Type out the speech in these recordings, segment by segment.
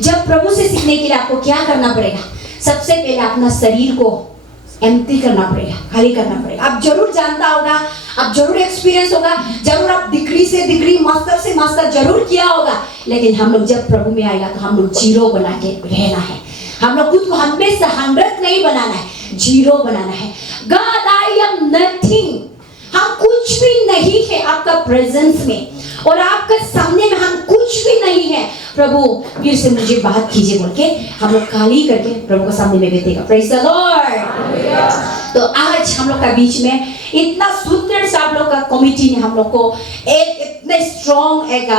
जब प्रभु से सीखने के लिए आपको क्या करना पड़ेगा? सबसे पहले अपना शरीर को एम्प्टी करना पड़ेगा, खाली करना पड़ेगा। आप जरूर जानता होगा, आप जरूर एक्सपीरियंस होगा, जरूर आप डिग्री से डिग्री, मास्टर से मास्टर जरूर किया होगा, लेकिन हम लोग जब प्रभु में आएगा तो हम लोग जीरो बना के रहना है। हम लोग खुद को हमेशा 100 नहीं बनाना है, जीरो बनाना है। God, I am nothing, हम कुछ भी नहीं है आपका प्रेजेंस में, और आपके सामने में हम कुछ भी नहीं है। प्रभु फिर से मुझे बात कीजिए बोल के हम लोग खाली करके प्रभु के सामने में बैठेगा। Praise the Lord. तो आज हम लोग का बीच में इतना सुंदर सा आप लोग का कमिटी ने हम लोग को एक इतने स्ट्रॉन्ग एक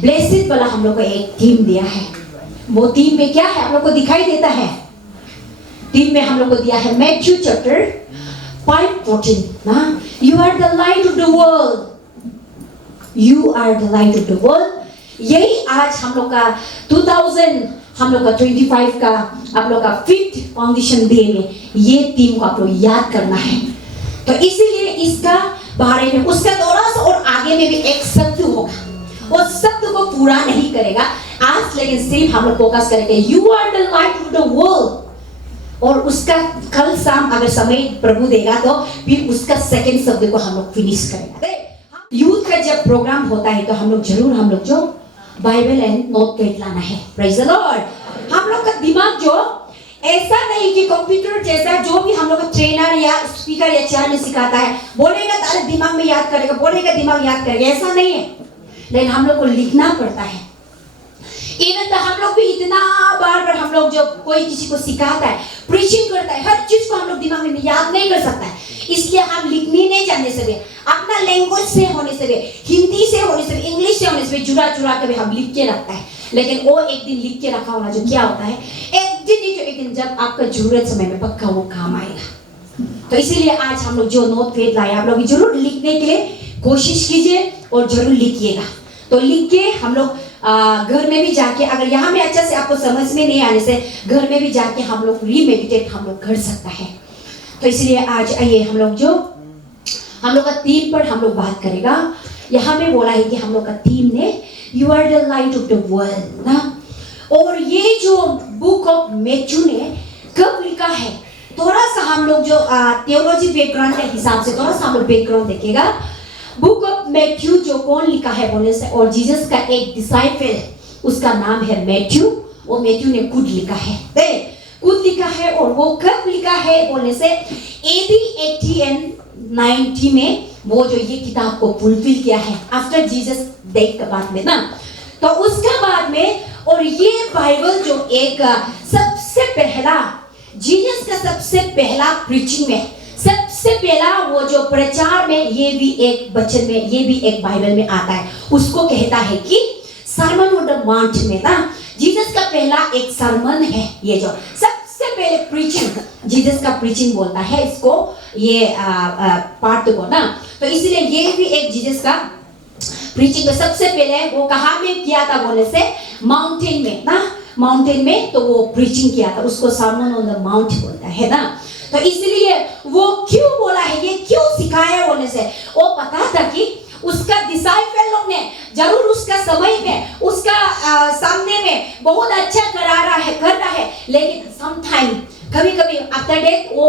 ब्लेसिड वाला हम लोग को एक थीम दिया है। वो थीम में क्या है हम लोग को दिखाई देता है? थीम में हम लोग को दिया है मैथ्यू चैप्टर 5:14 ना, you are the light of the world, you are the light of the world. यही आज हम लोग का 2025 का आप लोग का 5th फाउंडेशन डे में ये थीम को आप लोग याद करना है। तो इसीलिए इसका बारे में उसका थोड़ा सा और आगे में भी एक शब्द होगा, वो शब्द को पूरा नहीं करेगा आज, लेकिन सिर्फ हम लोग फोकस करेंगे you are the light of the world. और उसका कल शाम अगर समय प्रभु देगा तो फिर उसका सेकंड शब्द को हम लोग फिनिश करेंगे। यूथ का जब प्रोग्राम होता है तो हम लोग जरूर हम लोग जो बाइबल एंड नोट पैड लाना है। Praise the Lord. हम लोग का दिमाग जो ऐसा नहीं कि कंप्यूटर जैसा जो भी हम लोग का ट्रेनर या स्पीकर या चेयर में सिखाता है बोलेगा तारे दिमाग में याद करेगा, बोलेगा दिमाग याद करेगा, ऐसा नहीं है। लेकिन हम लोग को लिखना पड़ता है। इवन तो हम लोग भी इतना बार हम लोग जो कोई किसी को सिखाता है, प्रीचिंग करता है, हर चीज को हम लोग दिमाग में याद नहीं कर सकता है। इसलिए हम लिखने नहीं जानने से भी, अपना लैंग्वेज से होने से भी, हिंदी से होने से भी, इंग्लिश से होने से भी चुरा के भी हम लिख के रखता है। लेकिन वो एक दिन लिख के रखा होना जो क्या होता है, एक दिन जब आपका जरूरत समय में पक्का वो काम आएगा। तो इसीलिए आज हम लोग जो नोट पैड लाए आप लोग जरूर लिखने के लिए कोशिश कीजिए और जरूर लिखिएगा। तो लिख के हम लोग घर में भी जाके, अगर यहाँ में अच्छा से आपको समझ में नहीं आने से घर में भी जाके हम लोग रीमेडिटेट हम लोग कर सकता है। तो इसलिए आज आइए हम लोग का थीम पर हम लोग बात करेगा। यहाँ में बोला है कि हम लोग का थीम ने you are the light of the world ना। और ये जो बुक ऑफ मैथ्यू ने कब लिखा है, थोड़ा सा हम लोग जो थियोलॉजी बैकग्राउंड के हिसाब से थोड़ा सा हम लोग बैकग्राउंड देखेगा। बुक ऑफ मैथ्यू जो कौन लिखा है बोलने से, और जीसस का एक डिसाइपल उसका नाम है मैथ्यू, वो मैथ्यू ने खुद लिखा है, खुद लिखा है। और वो कब लिखा है बोलने से AD 80 and 90 में वो जो ये किताब को फुलफिल किया है आफ्टर जीसस डेथ के बाद में ना। तो उसके बाद में, और ये बाइबल जो एक सबसे पहला जीसस का सबसे पहला प्रीचिंग में, सबसे पहला वो जो प्रचार में, ये भी एक वचन में, ये भी एक बाइबल में आता है। उसको कहता है कि सरमन ऑन द माउंट में ना, जीसस का पहला एक सरमन है। ये जो सबसे पहले प्रीचिंग, जीसस का प्रीचिंग बोलता है इसको, ये पार्ट को ना। तो इसलिए ये भी एक जीसस का प्रीचिंग। तो सबसे पहले वो कहाँ में किया था बोले से, माउंटेन में ना, माउंटेन में तो वो प्रीचिंग किया था, उसको सरमन ऑन द माउंट बोलता है ना। तो इसलिए वो क्यों बोला है, ये क्यों सिखाया बोलने से, वो पता था कि उसका डिसाइपल लोग ने जरूर उसका समय में, उसका सामने में बहुत अच्छा कर रहा है, लेकिन समटाइम कभी आफ्टर डेथ वो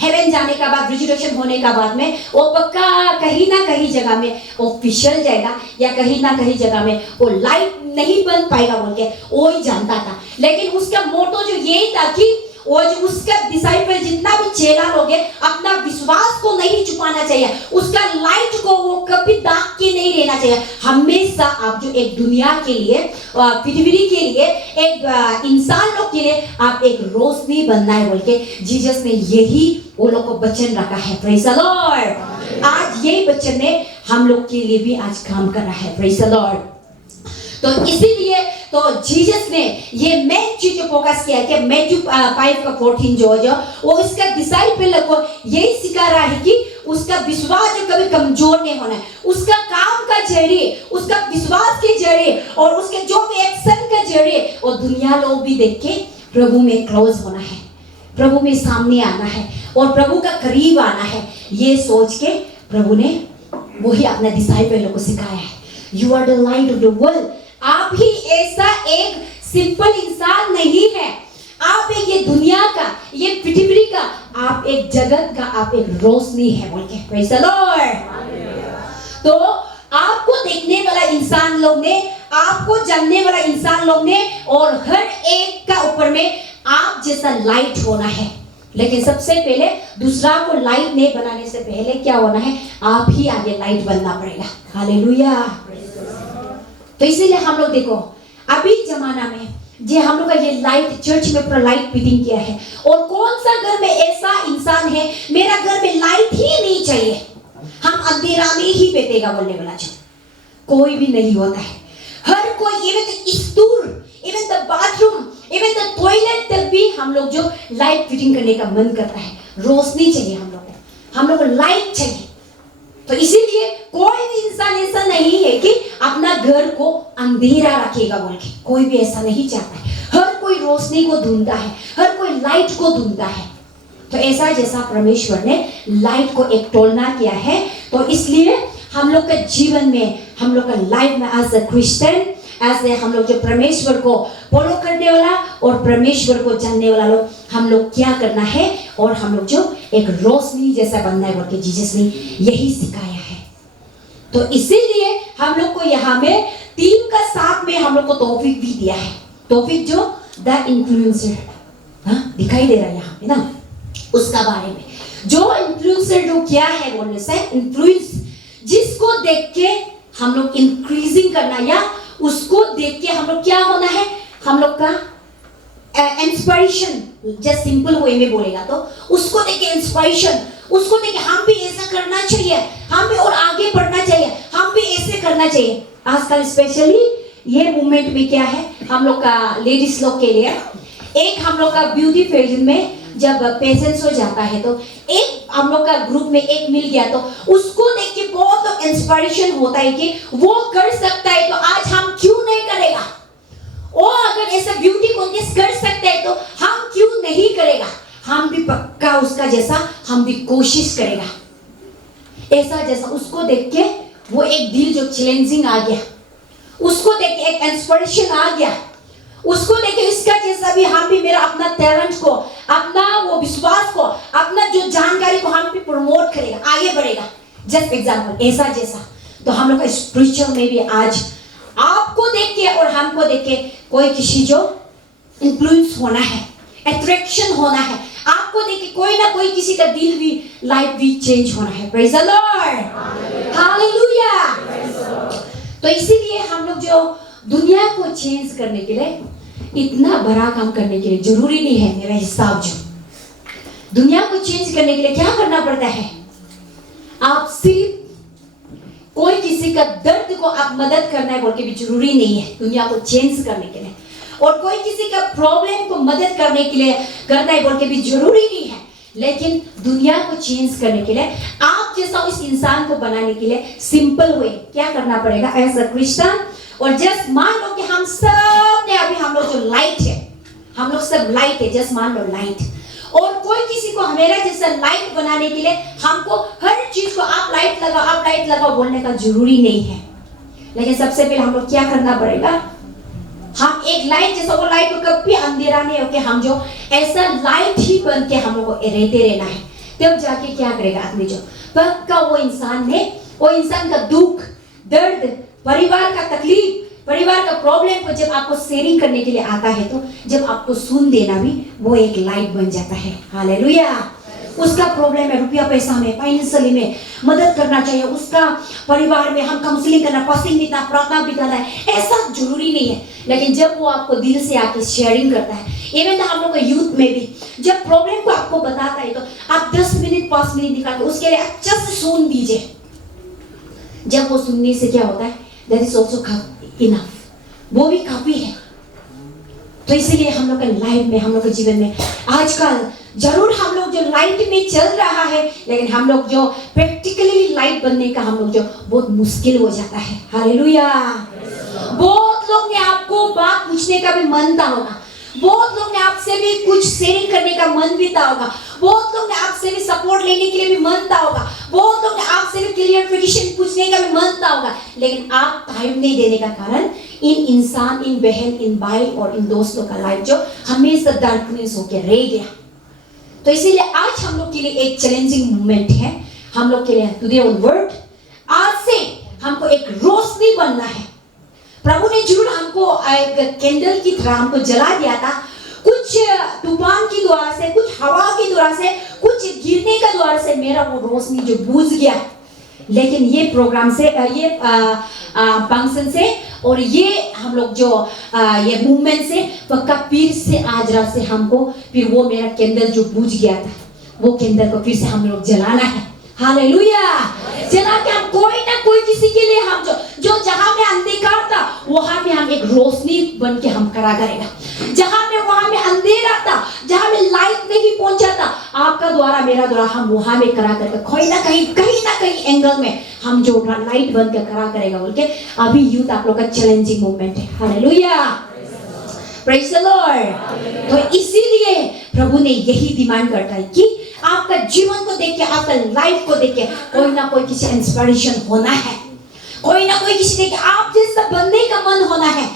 हेवन जाने का बाद, रिजरेक्शन होने का बाद में वो पक्का कहीं ना कहीं जगह में वो फिसल जाएगा, या कहीं ना कहीं जगह में वो लाइट नहीं बन पाएगा बोल के वो ही जानता था। लेकिन उसका मोटो जो यही था कि वो जो उसका डिसाइपल जितना भी चेला लोग है, अपना विश्वास को नहीं छुपाना चाहिए, उसका लाइट को वो कभी दाग के नहीं रहना चाहिए। हमेशा आप जो एक दुनिया के लिए, पृथ्वी के लिए, एक इंसान लोग के लिए आप एक रोशनी बनना है बोल के जीसस ने यही वो लोग को वचन रखा है। Praise the Lord. आज यही वचन ने हम लोग के लिए भी आज काम कर रहा है। Praise the Lord. तो इसीलिए तो जीसस ने ये मेन चीज जो फोकस किया कि मैथ्यू 5:14 जो वो इसका डिसाइपल को यही सिखा रहा है कि उसका विश्वास जो कभी कमजोर नहीं होना है, उसका काम का जरिए, उसका विश्वास के जरिए और उसके जो भी एक्शन के जरिए वो दुनिया लोग भी देख के प्रभु में क्लोज होना है, प्रभु में सामने आना है और प्रभु का करीब आना है। ये सोच के प्रभु ने वही अपने डिसाइपल को सिखाया है, you are the light of the world. आप ही ऐसा एक सिंपल इंसान नहीं है। आप एक ये दुनिया का, ये पृथ्वी का, आप एक जगत का, आप एक रोशनी है बोल के। Praise the Lord. तो आपको देखने वाला इंसान लोग ने, आपको जानने वाला इंसान लोग ने, और हर एक का ऊपर में आप जैसा लाइट होना है। लेकिन सबसे पहले दूसरा को लाइट नहीं बनाने से पहले क्या होना है? आप ही आगे लाइट बनना पड़ेगा। हालेलुया। तो इसीलिए हम लोग देखो अभी जमाना में जे हम लोग का ये लाइट, चर्च में पूरा लाइट फिटिंग किया है। और कौन सा घर में ऐसा इंसान है मेरा घर में लाइट ही नहीं चाहिए, हम अंधेरा में ही बैठेगा बोलने वाला? जो कोई भी नहीं होता है। हर कोई, even the stool, even the bathroom, even the toilet तक भी हम लोग जो लाइट फिटिंग करने का मन करता है। रोशनी चाहिए हम लोग को लाइट चाहिए। तो इसीलिए कोई भी इंसान ऐसा नहीं है कि अपना घर को अंधेरा रखेगा बोल के, कोई भी ऐसा नहीं चाहता है। हर कोई रोशनी को ढूंढता है, हर कोई लाइट को ढूंढता है। तो ऐसा जैसा परमेश्वर ने लाइट को एक तोड़ना किया है, तो इसलिए हम लोग के जीवन में, हम लोग का लाइफ में एज अ क्रिश्चियन, ऐसे हम लोग जो परमेश्वर को फॉलो करने वाला और परमेश्वर को जानने वाला लोग, हम लोग क्या करना है, और हम लोग जो एक रोशनी जैसा बनना है बोल के जीसस ने यही सिखाया है। तो इसीलिए हम लोग को यहाँ में 3 का 7 में हम लोग को तौफीक भी दिया है। तौफीक जो द इन्फ्लुएंसर, हाँ दिखाई दे रहा है यहाँ पे ना, उसका बारे में जो इन्फ्लुएंसर जो क्या है बोलने से, इन्फ्लुएंस जिसको देख के हम लोग इंक्रीजिंग करना, या उसको देख के हम लोग क्या होना है, हम लोग का इंस्पिरेशन, जस्ट सिंपल वे में बोलेगा तो उसको देख के इंस्पिरेशन, उसको देख के हम भी ऐसा करना चाहिए, हम भी और आगे बढ़ना चाहिए, हम भी ऐसे करना चाहिए। आजकल स्पेशली ये मूवमेंट में क्या है, हम लोग का लेडीज लोग के लिए एक हम लोग का ब्यूटी फेशन में जब पेशेंस हो जाता है, तो एक हम लोग का ग्रुप में एक मिल गया, तो उसको देख के बहुत लोग इंस्पिरेशन होता है कि वो कर सकता है तो आज हम क्यों नहीं करेगा, और अगर ऐसा ब्यूटी कॉन्टेस्ट कर सकता है तो हम क्यों नहीं करेगा, हम भी पक्का उसका जैसा हम भी कोशिश करेगा। ऐसा जैसा उसको देख के वो एक दिल जो चैलेंजिंग आ गया, उसको देख के एक इंस्पिरेशन आ गया, उसको देखे इसका जैसा भी हम भी, मेरा अपना टैलेंट को, अपना वो विश्वास को, अपना जो जानकारी को हम भी प्रमोट करेगा, आगे बढ़ेगा। जस्ट एग्जांपल ऐसा जैसा, तो हम लोग का स्पिरिचुअल में भी आज आपको देख के और हमको देख के कोई किसी जो इन्फ्लुएंस होना है, अट्रैक्शन होना है, आपको देख के कोई ना कोई किसी का दिल भी, लाइफ भी चेंज होना है। Praise the Lord, hallelujah. तो इसीलिए हम लोग जो दुनिया को चेंज करने के लिए, इतना बड़ा काम करने के लिए जरूरी नहीं है मेरा हिसाब, जो दुनिया को चेंज करने के लिए क्या करना पड़ता है, आप सिर्फ कोई किसी का दर्द को आप मदद करना है बोल के भी जरूरी नहीं है दुनिया को चेंज करने के लिए, और कोई किसी का प्रॉब्लम को मदद करने के लिए करना है बोल के भी जरूरी नहीं है। लेकिन दुनिया को चेंज करने के लिए, आप जैसा उस इंसान को बनाने के लिए सिंपल वे क्या करना पड़ेगा एज अ क्रिश्चियन। और जस्ट मान लो कि हम सब ने अभी, हम लोग जो लाइट है, हम लोग सब लाइट है, जस्ट मान लो लाइट, और कोई किसी को मेरा जैसा लाइट बनाने के लिए हमको हर चीज को आप लाइट लगाओ बोलने का जरूरी नहीं है। लेकिन सबसे पहले हम लोग क्या करना पड़ेगा, हम एक लाइट जैसा, वो लाइट को कभी अंधेरा नहीं होके, हम जो ऐसा लाइट ही बन के हम लोग को रहते रहना है। तब जाके क्या करेगा आदमी, जो पक्का वो इंसान है, वो इंसान का दुख दर्द, परिवार का तकलीफ, परिवार का प्रॉब्लम को जब आपको शेयरिंग करने के लिए आता है, तो जब आपको सुन देना भी वो एक लाइट बन जाता है। हालेलुया। उसका प्रॉब्लम है रुपया पैसा में, फाइनेंशियली में मदद करना चाहिए, उसका परिवार में हम काउंसलिंग करना, फास्टिंग बिताना, प्रार्थना बिताना है, ऐसा जरूरी नहीं है। लेकिन जब वो आपको दिल से आके शेयरिंग करता है, इवन हम लोग यूथ में भी जब प्रॉब्लम को आपको बताता है, तो आप 10 मिनट 5 मिनट निकाल के उसके लिए अच्छा से सुन दीजिए। जब वो सुनने से क्या होता है, दैट इज ऑल्सो इनफ, वो भी काफी है। तो इसीलिए हम लोग के लाइफ में, हम लोग के जीवन में आजकल जरूर हम लोग जो लाइट में चल रहा है, लेकिन हम लोग जो प्रैक्टिकली लाइट बनने का हम लोग जो बहुत मुश्किल हो जाता है। हालेलुया। बहुत लोग ने आपको बात पूछने का भी मन था होगा, बहुत लोग ने आपसे भी कुछ शेयरिंग करने का मन भी था होगा, बहुत लोग ने आपसे भी सपोर्ट लेने के लिए भी मन था होगा, बहुत लोग ने आपसे भी क्लियरिफिकेशन पूछने का भी मन था होगा, लेकिन आप टाइम नहीं देने का कारण इन इंसान, इन बहन, इन भाई और इन दोस्तों का लाइफ जो हमेशा डार्कनेस होकर रह गया। तो इसीलिए आज हम लोग के लिए एक चैलेंजिंग मोमेंट है हम लोग के लिए, टुडे ऑन वर्ड। आज से हमको एक रोशनी बनना है। प्रभु ने जरूर हमको एक कैंडल की तरह हमको जला दिया था, कुछ तूफान की द्वारा से, कुछ हवा की द्वारा से, कुछ गिरने का द्वारा से मेरा वो रोशनी जो बुझ गया। लेकिन ये प्रोग्राम से, ये फंक्शन से और ये हम लोग जो ये मूवमेंट से पक्का फिर से आज रात से हमको फिर वो मेरा कैंडल जो बुझ गया था वो कैंडल को फिर से हम लोग जलाना है। हालेलुया। जला के हम कोई ना कोई किसी के लिए हम जो जहां में अंधकार था वहां में हम एक रोशनी बन के हम खड़ा करेगा। जहां में वहां में अंधेरा था, जहां में लाइट नहीं पहुंचा था, आपका द्वारा मेरा द्वारा हम वहां में खड़ा करके कहीं ना कहीं एंगल में हम जो लाइट बन के खड़ा करेगा बोल के अभी यूथ आप लोग का चैलेंजिंग मोमेंट है। Hallelujah, praise the Lord. तो इसीलिए प्रभु ने यही डिमांड करता है कि आपका जीवन को देख के, आपका लाइफ को देख के कोई ना कोई किसी इंस्पिरेशन होना है, कोई ना कोई किसी देख के आप जैसा बनने का मन होना है।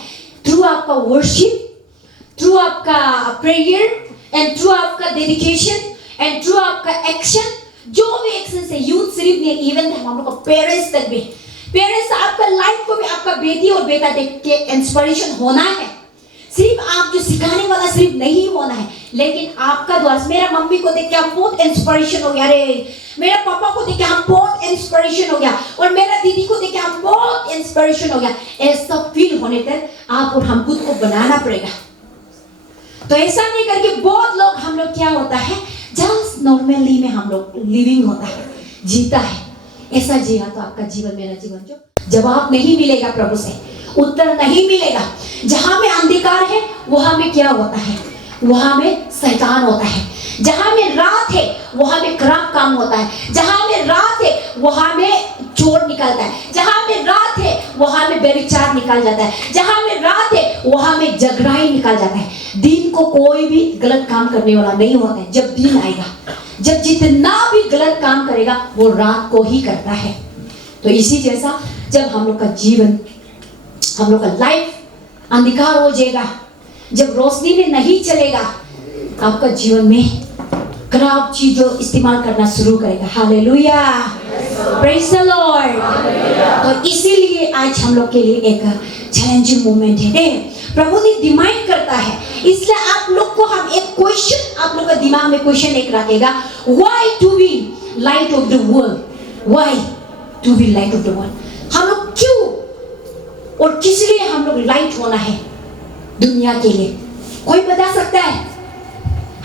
थ्रू आपका वर्शिप, थ्रू आपका प्रेयर एंड थ्रू आपका डेडिकेशन एंड थ्रू आपका एक्शन, जो भी एक्शन से यूथ सिर्फ नहीं, इवन हम लोग का पेरेंट्स तक भी, पेरेंट्स आपका लाइफ को भी आपका बेटी और बेटा देख के इंस्पिरेशन होना है। सिर्फ आप जो सिखाने वाला सिर्फ नहीं होना है, लेकिन आपका द्वारा, मेरा मम्मी को देख के हम बहुत इंस्पिरेशन हो गया, अरे मेरा पापा को देख के हम बहुत इंस्पिरेशन हो गया, और मेरा दीदी को देख के हम बहुत इंस्पिरेशन हो गया, ऐसा फील होने तक आप और हम खुद को बनाना पड़ेगा। तो ऐसा नहीं करके बहुत लोग हम लोग क्या होता है, जस्ट नॉर्मली में हम लोग लिविंग होता है, जीता है। ऐसा जिया तो आपका जीवन, मेरा जीवन जो जवाब नहीं मिलेगा, प्रभु से उत्तर नहीं मिलेगा। जहां में अंधकार है वहां में क्या होता है, वहां में शैतान होता है। जहां में रात है वहां में खराब काम होता है। जहां में रात है वहां में चोर निकलता है। जहां में रात है वहां में व्यभिचार निकल जाता है। जहां में रात है वहां में झगड़ाई निकल जाता है। दिन को कोई भी गलत काम करने वाला नहीं होता है। जब दिन आएगा, जब जितना भी गलत काम करेगा वो रात को ही करता है। तो इसी जैसा जब हम लोग का जीवन, हम लोग का लाइफ अंधकार हो जाएगा, जब रोशनी में नहीं चलेगा, आपका जीवन में खराब चीजों इस्तेमाल करना शुरू करेगा। Hallelujah, praise the Lord. तो इसीलिए आज हम लोग के लिए एक चैलेंजिंग मोमेंट है। प्रभु ने डिमांड करता है, इसलिए आप लोग को हम एक क्वेश्चन, आप लोग का दिमाग में क्वेश्चन एक रखेगा, why to be light of the world, why to be light of the world. हम लोग क्यों और किस लिए हम लोग लाइट होना है दुनिया के लिए? कोई बता सकता है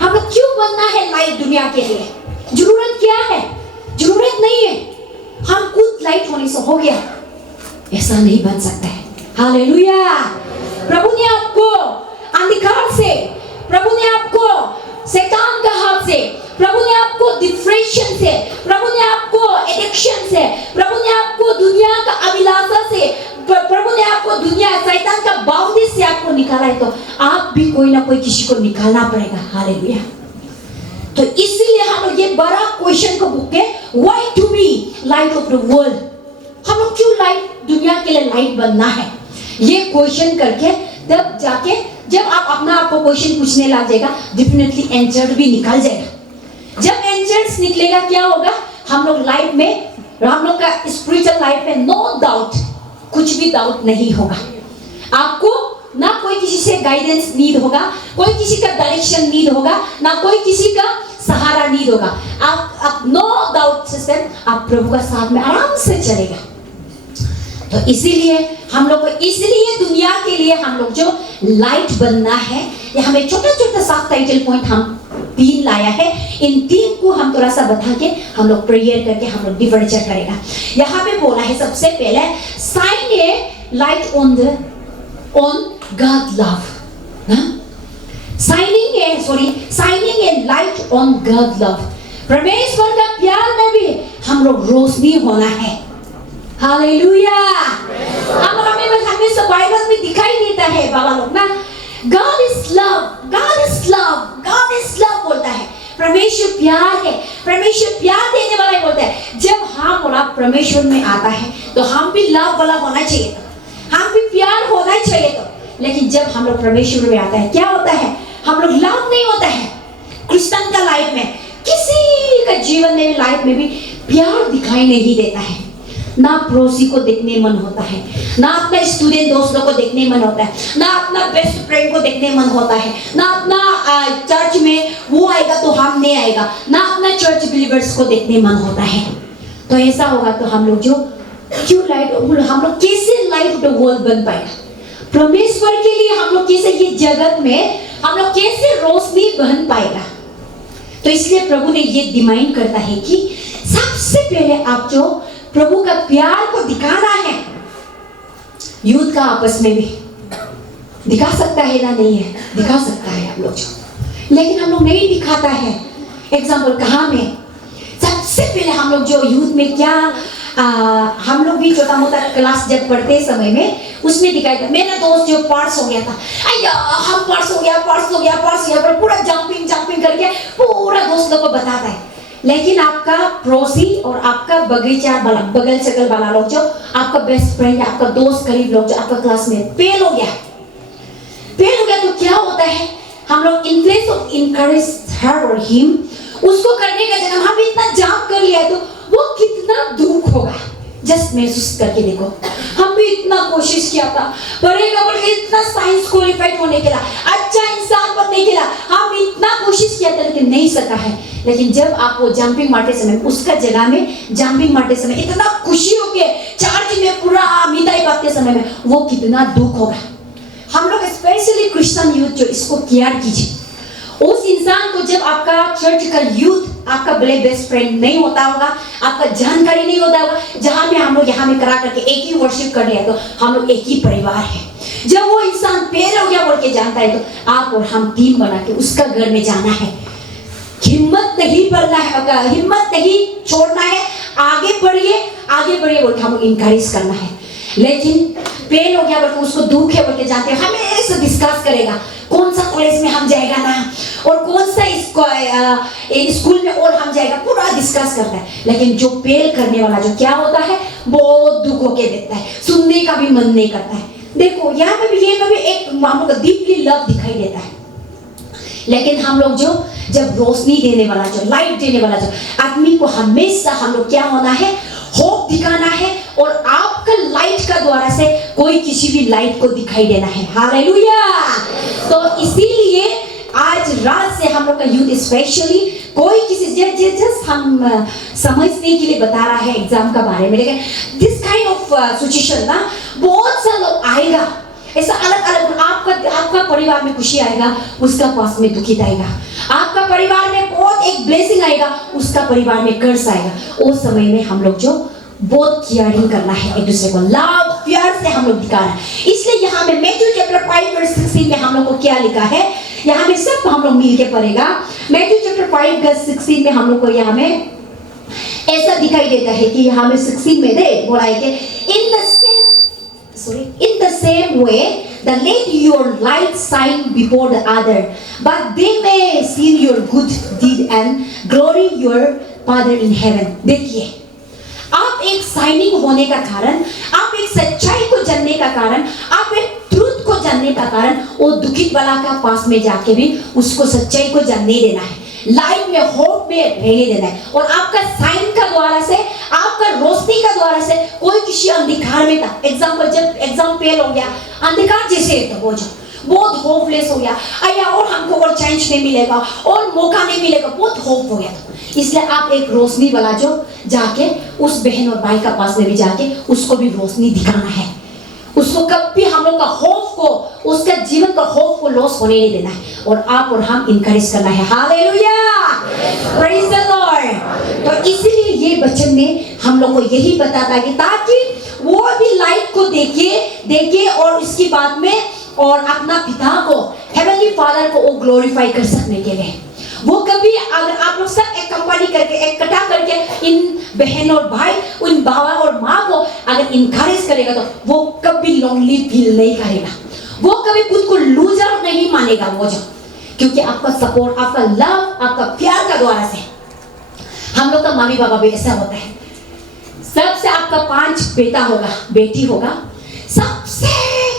हम लोग क्यों बनना है लाइट दुनिया के लिए? जरूरत क्या है? जरूरत नहीं है, हम खुद लाइट होने से हो गया, ऐसा नहीं बन सकता है। हालेलुया। प्रभु ने आपको अंधकार से, प्रभु ने आपको शैतान का हाथ से, प्रभु ने आपको डिप्रेशन से, प्रभु ने आपको एडिक्शन से, प्रभु ने आपको दुनिया का अभिलाषा से, प्रभु ने आपको दुनिया शैतान का बाउंड्री से आपको निकाला है, तो आप भी कोई ना कोई किसी को निकालना पड़ेगा। हालेलुया। तो इसलिए हम लोग ये बड़ा क्वेश्चन को बुक के, why to be light of the world, हम लोग क्यों लाइट, दुनिया के लिए लाइट बनना है, ये क्वेश्चन करके तब जाके जब आप अपना आपको क्वेश्चन पूछने लग जाएगा, डेफिनेटली आंसर भी निकल जाएगा। जब आंसर्स निकलेगा क्या होगा, हम लोग लाइफ में, हम लोग का स्पिरिचुअल लाइफ में नो डाउट, कुछ भी डाउट नहीं होगा। आपको ना कोई किसी से गाइडेंस नीड होगा, कोई किसी का डायरेक्शन नीड होगा, ना कोई किसी का सहारा नीड होगा। आप नो डाउट सिस्टम, आप प्रभु का साथ में आराम से चलेगा। तो इसीलिए हम लोग को, इसलिए दुनिया के लिए हम लोग जो लाइट बनना है, ये हमें छोटा छोटा सा टाइटल पॉइंट हम 3 लाया है। इन 3 को हम थोड़ा सा बता के हम लोग प्रेयर करके हम लोग डिफरेंशिएट करेगा। यहाँ पे बोला है सबसे पहले, shine A light on God love, shining A light on God love. परमेश्वर का प्यार में भी हम लोग रोशनी होना है। हालेलुया। हमें सब बाइबल में दिखाई देता है बाबा लोग ना, God is love, God is love, God is love बोलता है। परमेश्वर प्यार है, परमेश्वर प्यार देने वाला ही बोलता है। जब हम और आप परमेश्वर में आता है तो हम भी लव वाला होना चाहिए। हम भी प्यार होना ही चाहिए तो। लेकिन जब हम लोग परमेश्वर में आता है क्या होता है, हम लोग लव नहीं होता है। क्रिश्चियन का लाइफ में, किसी का जीवन में लाइफ में भी प्यार दिखाई नहीं देता है। ना पड़ोसी को देखने मन होता है, ना अपना स्टूडेंट दोस्तों को देखने मन होता है, ना अपना बेस्ट फ्रेंड को देखने मन होता है, ना अपना चर्च में वो आएगा तो हम नहीं आएगा, ना अपना चर्च बिलीवर्स को देखने मन होता है। तो ऐसा होगा तो हम लोग जो क्यों लाइट, हम लोग कैसे लाइट ऑफ द वर्ल्ड बन पाएगा? परमेश्वर के लिए हम लोग कैसे ये जगत में हम लोग कैसे रोशनी बन पाएगा? तो इसलिए प्रभु ने ये डिमांड करता है कि सबसे पहले आप जो प्रभु का प्यार को दिखाना है। यूथ का आपस में भी दिखा सकता है ना, नहीं है, दिखा सकता है हम लोग जो, लेकिन हम लोग नहीं दिखाता है। एग्जाम्पल कहाँ में, सबसे पहले हम लोग जो यूथ में क्या हम लोग भी छोटा मोटा क्लास जब पढ़ते समय में उसमें दिखाया था। मेरा दोस्त जो पार्स हो गया था, अय्या हम पार्स हो गया पर पूरा जंपिंग करके पूरा दोस्त लोग को बताता है। लेकिन आपका पड़ोसी और आपका बगीचा वाला, बगल सगल वाला लोग जो आपका बेस्ट फ्रेंड, आपका दोस्त करीब लोग जो आपका क्लास में फेल हो गया तो क्या होता है, हम लोग इन प्लेस ऑफ इनकरेज हर और हिम, उसको करने का जगह हम इतना जाम कर लिया तो वो कितना दुख होगा। जस्ट महसूस करके देखो, हम भी इतना कोशिश किया था, पढ़ेगा बोल के इतना साइंस क्वालिफाइड होने के लिए, अच्छा इंसान बनने के लिए हम इतना कोशिश किया था लेकिन नहीं सका है। लेकिन जब आप वो जंपिंग मारते समय, उसका जगह में जंपिंग मारते समय इतना खुशी होके चार्ज में पूरा मिठाई बांटते समय में वो कितना दुख होगा। हम लोग स्पेशली क्रिश्चियन यूथ जो इसको केयर कीजिए। उस इंसान को जब आपका चर्च का यूथ आपका बड़े बेस्ट फ्रेंड नहीं होता होगा, आपका जानकारी नहीं होता होगा, जहां में हम लोग यहाँ में करा करके एक ही वर्शिप कर रहे हैं तो हम लोग एक ही परिवार है। जब वो इंसान फेल हो गया बोल के जानता है तो आप और हम टीम बना के उसका घर में जाना है। हिम्मत नहीं बढ़ना है, हिम्मत नहीं छोड़ना है, आगे बढ़िए बोल के हम लोग इनकरेज करना है। लेकिन फेल हो गया बोल के उसको दुख है बोल के जानते हैं, हमेशा डिस्कस करेगा कौन सा कॉलेज में हम जाएगा ना, और कौन सा स्कूल में और हम जाएगा, पूरा डिस्कस करता है। लेकिन जो फेल करने वाला जो क्या होता है, बहुत दुख होके देता है, सुनने का भी मन नहीं करता है। देखो यहाँ पे भी ये में भी एक हम लोग का डीपली लव दिखाई देता है। लेकिन हम लोग जो जब रोशनी देने वाला जो लाइट देने वाला जो आदमी को हमेशा हम लोग क्या होना है, होप दिखाना है, और आपका लाइट का द्वारा से कोई किसी भी लाइट को दिखाई देना है। हालेलुया। तो इसीलिए आज रात से हम लोग का यूथ स्पेशली कोई किसी जस्ट हम समझने के लिए बता रहा है एग्जाम का बारे में, लेकिन दिस काइंड ऑफ सिचुएशन ना बहुत सा लोग आएगा ऐसा अलग अलग। आपका परिवार में खुशी आएगा, उसका पास में दुखी आएगा। आपका परिवार में बहुत एक ब्लेसिंग आएगा, उसका परिवार में कर्ज आएगा। उस समय में हम लोग जो बहुत केयरिंग करना है, एक दूसरे को लव प्यार से हम लोग दिखा रहे हैं। इसलिए यहाँ में मैथ्यू चैप्टर 5:16 में हम लोग को क्या लिखा है, यहाँ में सब हम लोग मिलके पढ़ेगा। मैथ्यू चैप्टर 5:16 में हम लोग को यहाँ में ऐसा दिखाई देता है कि यहाँ में 16 में दे बोला है कि in the same way that let your light shine before the other, but they may see your good deed and glory your Father in heaven। देखिए, आप एक शाइनिंग होने का कारण, आप एक सच्चाई को जानने का कारण, आप एक ट्रूथ को जानने का कारण वो दुखित वाला का पास में जाके भी उसको सच्चाई को जानने देना है, लाइफ में होप में रहने देना है। और आपका साइन का द्वारा से, आपका रोशनी का द्वारा से कोई किसी अंधकार में था, एग्जाम्पल जब एग्जाम फेल हो गया, अंधकार जैसे तो वो जो बहुत होपलेस हो गया, अया और हमको और चांस नहीं मिलेगा और मौका नहीं मिलेगा, बहुत होप हो गया था। इसलिए आप एक रोशनी वाला जो जाके उस बहन और भाई का पास में भी जाके उसको भी रोशनी दिखाना है, उसको कभी हम लोग का होप को, उसका जीवन का होप को लॉस होने नहीं देना है, और आप और हम इनकरेज करना है। Hallelujah, praise the Lord. तो इसीलिए ये वचन में हम लोग को यही बताता है कि ताकि वो भी लाइट को देखे और इसकी बात में और अपना पिता को, हेवनली फादर को वो ग्लोरीफाई कर सकने के लिए। वो कभी अगर आप लोग सब एक कंपनी करके इकट्ठा करके इन बहन और भाई, उन बाबा और माँ को अगर इनकरेज करेगा तो वो कभी लोनली फील नहीं करेगा, वो कभी खुद को लूजर नहीं मानेगा वो जो, क्योंकि आपका सपोर्ट, आपका लव, आपका प्यार का द्वारा से। हम लोग का मम्मी पापा भी ऐसा होता है, सबसे आपका 5 बेटा होगा, बेटी होगा, सबसे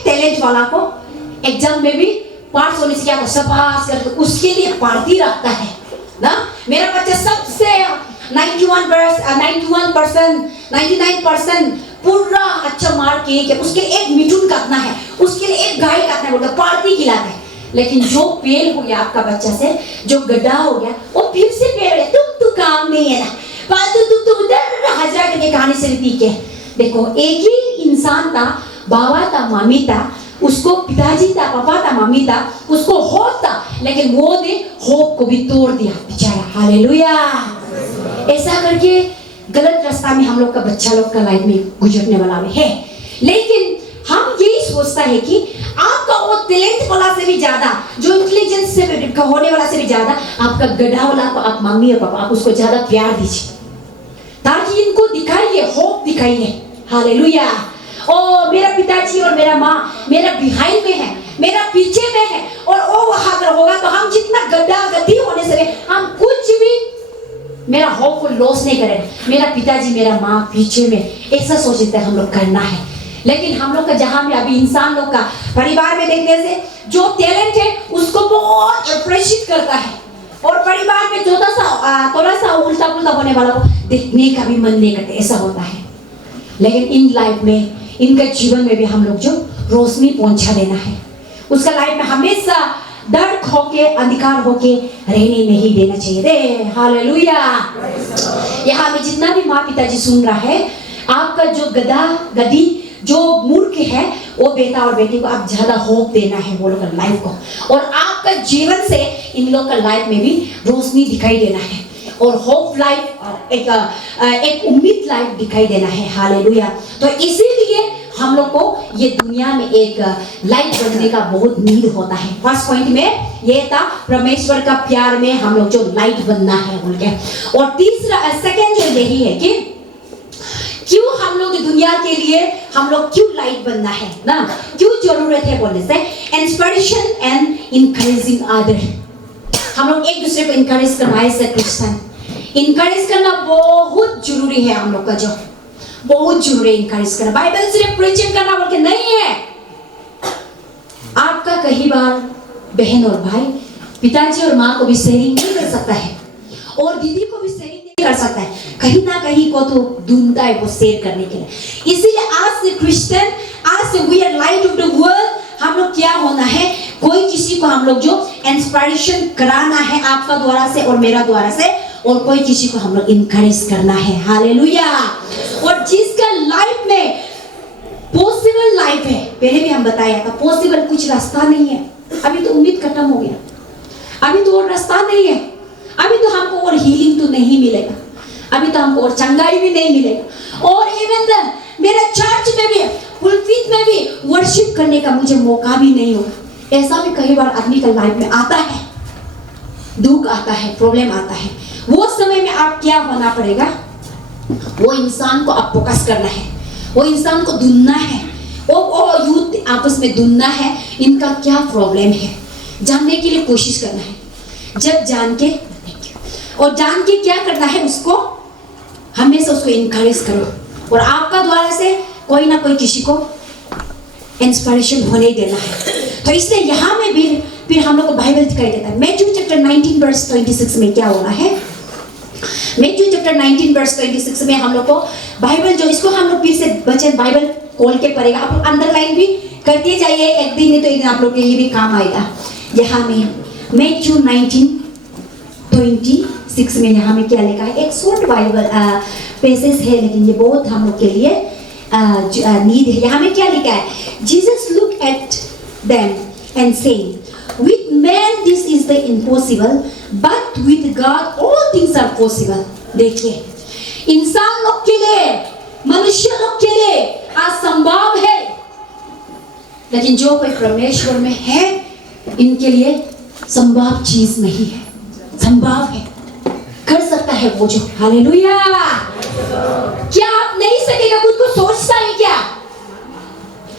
टैलेंट वाला को एग्जाम में भी पास होने से क्या शाबाश करके उसके लिए पार्टी रखता है ना। मेरा बच्चा सबसे 99% पूरा अच्छा मार्क किए, उसके लिए एक मिथुन काटना है, उसके लिए एक गाय काटना है, बोलता पार्टी खिलाता है। लेकिन जो फेल हो गया आपका बच्चा से, जो गड्ढा हो गया, वो फिर से फेल हो गया। तुम तो काम नहीं है ना, फालतू तुम तो उधर हजरा करके कहानी से भी के। देखो एक ही इंसान था, बाबा था, मम्मी था, उसको पिताजी था, पापा था, मम्मी था, उसको होप था, लेकिन वो ने होप को भी तोड़ दिया बेचारा। हालेलुया। ऐसा करके गलत रास्ता में हम लोग का बच्चा लोग का लाइफ में गुजरने वाला है। लेकिन हम यही सोचता है कि आपका वो टैलेंट वाला से भी ज्यादा, जो इंटेलिजेंस से होने वाला से भी ज्यादा, आपका गड्ढा वाला को आप मम्मी और पापा आप उसको ज्यादा प्यार दीजिए, ताकि इनको दिखाइए, होप दिखाइए। हालेलुया। ओ मेरा पिताजी और मेरा माँ मेरा बिहाइंड में है, मेरा पीछे में है, और वो वहां पर होगा तो हम जितना गड्ढा गड्ढी होने से हम कुछ भी मेरा होप को लॉस नहीं करेगा। मेरा पिताजी मेरा माँ पीछे में, ऐसा सोचते हम लोग करना है। लेकिन हम लोग का जहां में अभी इंसान लोग का परिवार में देखने से जो टैलेंट है उसको बहुत अप्रिशिएट करता है, और परिवार में थोड़ा सा उल्टा पुल्टा होने वाला को देखने का भी मन नहीं करते, ऐसा होता है। लेकिन इन लाइफ में, इनके जीवन में भी हम लोग जो रोशनी पहुंचा देना है, उसका लाइफ में हमेशा डर होके अंधकार होके रहने नहीं देना चाहिए रे। हालेलुया। यहाँ में जितना भी माँ पिताजी सुन रहा है, आपका जो गधा गधी जो मूर्ख है, वो बेटा और बेटी को आप ज्यादा होप देना है वो लोग का लाइफ को, और आपका जीवन से इन लोग का लाइफ में भी रोशनी दिखाई देना है, और होप लाइफ एक उम्मीद लाइफ दिखाई देना है। हालेलुया। तो इसीलिए हम लोग को ये दुनिया में एक लाइट बनने का बहुत नीड होता है। फर्स्ट पॉइंट में ये था परमेश्वर का प्यार में हम लोग जो लाइट बनना है बोल के। और तीसरा सेकंड जो यही है कि क्यों हम लोग दुनिया के लिए हम लोग क्यों लाइट बनना है ना, क्यों जरूरत है बोलने से, इंस्पिरेशन एंड इंकरेजिंग अदर। हम लोग एक दूसरे को इंकरेज करना है। क्रिश्चियन इंकरेज करना बहुत जरूरी है, हम लोग का जो बहुत जरूरी है इंकरेज करना। बाइबल सिर्फ प्रीचिंग करना बोल के नहीं है। आपका कई बार बहन और भाई पिताजी और माँ को भी शेयरिंग नहीं कर सकता है, और दीदी को भी शेयरिंग नहीं कर सकता है, कहीं ना कहीं को तो ढूंढता है वो शेयर करने के लिए। इसीलिए आज से क्रिश्चियन, आज से we are light of the world, हम लोग क्या होना है, कोई किसी को हम लोग जो इंस्पिरेशन कराना है आपका द्वारा से और मेरा द्वारा से, और कोई किसी को हम लोग इनकरेज करना है। हालेलुया। और जिसका लाइफ में पॉसिबल लाइफ है, पहले भी हम बताया था, पॉसिबल कुछ रास्ता नहीं है, अभी तो उम्मीद खत्म हो गया, अभी तो और रास्ता नहीं है, अभी तो हमको और हीलिंग तो नहीं मिलेगा, अभी तो हमको और चंगाई भी नहीं मिलेगा, और इवन मेरा चर्च में भी पुलपित में भी वर्शिप करने का मुझे मौका भी नहीं होगा। ऐसा भी कई बार आदमी का लाइफ में आता है, दुख आता है, प्रॉब्लम आता है। वो समय में आप क्या होना पड़ेगा, वो इंसान को आप फोकस करना है, वो इंसान को ढूंढना है, वो यूथ आपस में ढूंढना है, इनका क्या प्रॉब्लम है जानने के लिए कोशिश करना है। जब जान के और जान के क्या करना है, उसको हमेशा उसको इनकरेज करो, और आपका द्वारा से कोई ना कोई किसी को इंस्पिरेशन होने देना है। तो इसलिए यहाँ में भी फिर हम लोग को बाइबल दिखाई देता है। मैथ्यू चैप्टर 19 वर्स 26 में क्या होना है, मैथ्यू चैप्टर 19 वर्स 26 में हम लोग को बाइबल जो, इसको हम लोग फिर से वचन बाइबल खोल के पढ़ेगा, आप अंडरलाइन भी करते जाइए, एक दिन नहीं तो एक दिन आप लोग के लिए भी काम आएगा। यहाँ में मैथ्यू 19:26 में यहाँ में क्या लिखा है, एक शॉर्ट बाइबल पैसेज है, लेकिन ये बहुत हम लोग के लिए नीड है। यहाँ में क्या लिखा है, Jesus look at them and saying, with man this is the impossible, but with God all things are possible। देखिए, इंसान लोग के लिए, मनुष्य लोग के लिए असंभव है, लेकिन जो कोई परमेश्वर में है, इनके लिए संभव चीज नहीं है, संभव है, कर सकता है वो जो। हालेलुया। क्या आप नहीं सकेगा खुद को सोचता है क्या?